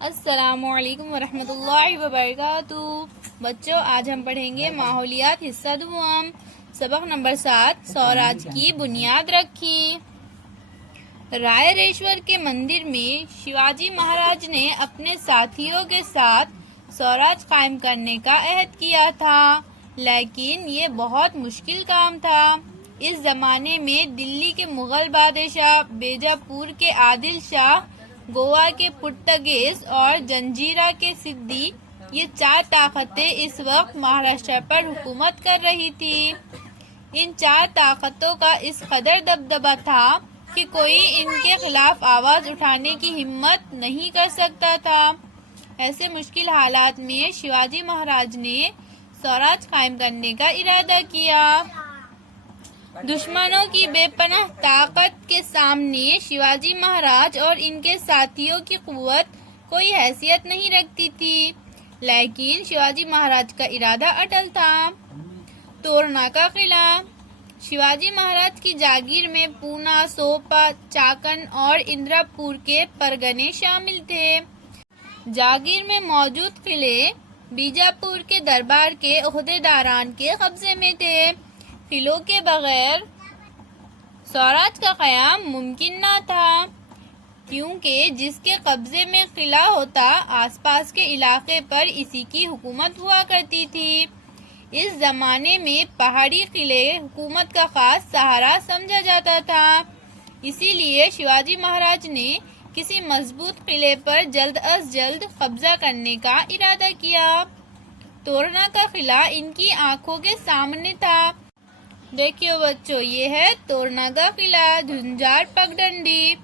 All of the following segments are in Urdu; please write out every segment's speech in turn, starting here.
السلام علیکم ورحمۃ اللہ وبرکاتہ۔ بچوں، آج ہم پڑھیں گے ماحولیات حصہ دوم، سبق نمبر 7، سوراج کی بنیاد رکھی۔ رائے ریشور کے مندر میں شیواجی مہاراج نے اپنے ساتھیوں کے ساتھ سوراج قائم کرنے کا عہد کیا تھا، لیکن یہ بہت مشکل کام تھا۔ اس زمانے میں دلی کے مغل بادشاہ، بیجاپور کے عادل شاہ، گوا کے پرتگیز اور جنجیرا کے سدی، یہ 4 طاقتیں اس وقت مہاراشٹر پر حکومت کر رہی تھی۔ ان 4 طاقتوں کا اس قدر دبدبہ تھا کہ کوئی ان کے خلاف آواز اٹھانے کی ہمت نہیں کر سکتا تھا۔ ایسے مشکل حالات میں شیواجی مہاراج نے سوراج قائم کرنے کا ارادہ کیا۔ دشمنوں کی بے پناہ طاقت کے سامنے شیواجی مہاراج اور ان کے ساتھیوں کی قوت کوئی حیثیت نہیں رکھتی تھی، لیکن شیواجی مہاراج کا ارادہ اٹل تھا۔ تورنا کا قلعہ۔ شیواجی مہاراج کی جاگیر میں پونا، سوپا، چاکن اور اندرا پور کے پرگنے شامل تھے۔ جاگیر میں موجود قلعے بیجاپور کے دربار کے عہدیداران کے قبضے میں تھے۔ قلعوں کے بغیر سوراج کا قیام ممکن نہ تھا، کیونکہ جس کے قبضے میں قلعہ ہوتا، آس پاس کے علاقے پر اسی کی حکومت ہوا کرتی تھی۔ اس زمانے میں پہاڑی قلعے حکومت کا خاص سہارا سمجھا جاتا تھا، اسی لیے شیواجی مہاراج نے کسی مضبوط قلعے پر جلد از جلد قبضہ کرنے کا ارادہ کیا۔ تورنا کا قلعہ ان کی آنکھوں کے سامنے تھا۔ دیکھیے بچوں، یہ ہے تورنا کا قلعہ، جھنجھار پگڈنڈی۔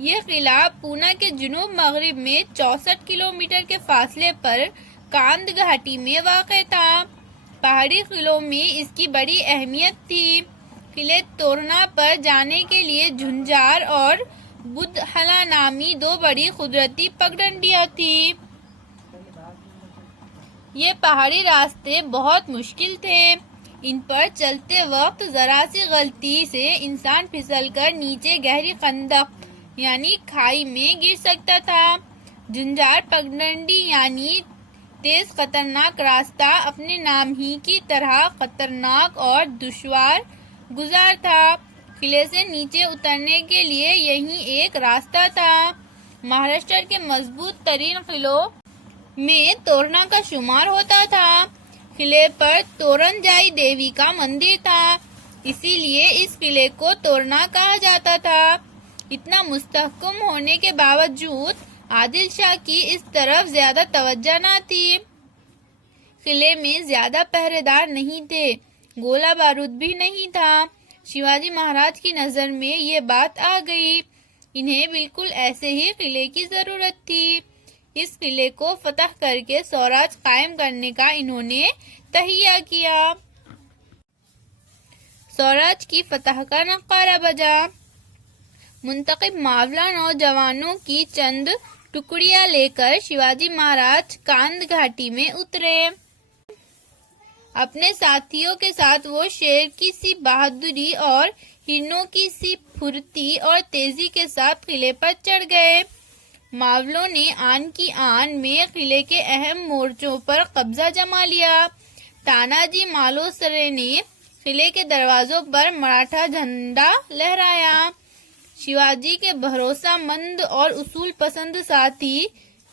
یہ قلعہ پونا کے جنوب مغرب میں 64 کلومیٹر کے فاصلے پر کاندھ گھاٹی میں واقع تھا۔ پہاڑی قلعوں میں اس کی بڑی اہمیت تھی۔ قلعے تورنا پر جانے کے لیے جھنجھار اور بدھلا نامی 2 بڑی قدرتی پگڈنڈیاں تھیں۔ یہ پہاڑی راستے بہت مشکل تھے، ان پر چلتے وقت ذرا سی غلطی سے انسان پھسل کر نیچے گہری خندق یعنی کھائی میں گر سکتا تھا۔ جھنجھار پگڈنڈی یعنی تیز خطرناک راستہ اپنے نام ہی کی طرح خطرناک اور دشوار گزار تھا۔ قلعے سے نیچے اترنے کے لیے یہی ایک راستہ تھا۔ مہاراشٹر کے مضبوط ترین قلعوں میں تورنا کا شمار ہوتا تھا۔ قلعے پر تورنجائی دیوی کا مندر تھا، اسی لیے اس قلعے کو تورنا کہا جاتا تھا۔ اتنا مستحکم ہونے کے باوجود عادل شاہ کی اس طرف زیادہ توجہ نہ تھی۔ قلعے میں زیادہ پہرے دار نہیں تھے، گولہ بارود بھی نہیں تھا۔ شیواجی مہاراج کی نظر میں یہ بات آ گئی، انہیں بالکل ایسے ہی قلعے کی ضرورت تھی۔ اس قلعے کو فتح کر کے سوراج قائم کرنے کا انہوں نے تہیہ کیا۔ سوراج کی فتح کا نعرہ بجا۔ منتخب معاون نوجوانوں کی چند ٹکڑیاں لے کر شیواجی مہاراج کاندھ گھاٹی میں اترے۔ اپنے ساتھیوں کے ساتھ وہ شیر کی سی بہادری اور ہرنوں کی سی پھرتی اور تیزی کے ساتھ قلعے پر چڑھ گئے۔ معاونوں نے آن کی آن میں قلعے کے اہم مورچوں پر قبضہ جما لیا۔ تاناجی مالوسرے نے قلعے کے دروازوں پر مراٹھا جھنڈا لہرایا۔ شیواجی کے بھروسہ مند اور اصول پسند ساتھی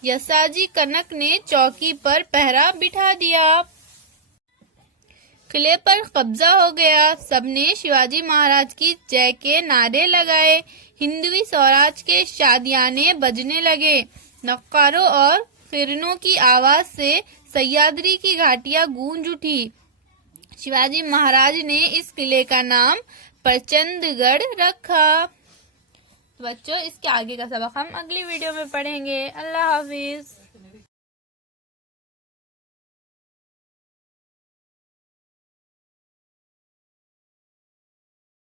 یساجی کنک نے چوکی پر پہرا بٹھا دیا۔ قلعے پر قبضہ ہو گیا، سب نے شیواجی مہاراج کی جے کے نعرے لگائے، ہندوی سوراج کے شادیانے بجنے لگے، نقاروں اور خرنوں کی آواز سے سہیادری کی گھاٹیاں گونج اٹھی۔ شیواجی مہاراج نے اس قلعے کا نام پرچند گڑھ رکھا۔ بچوں، اس کے آگے کا سبق ہم اگلی ویڈیو میں پڑھیں گے۔ اللہ حافظ۔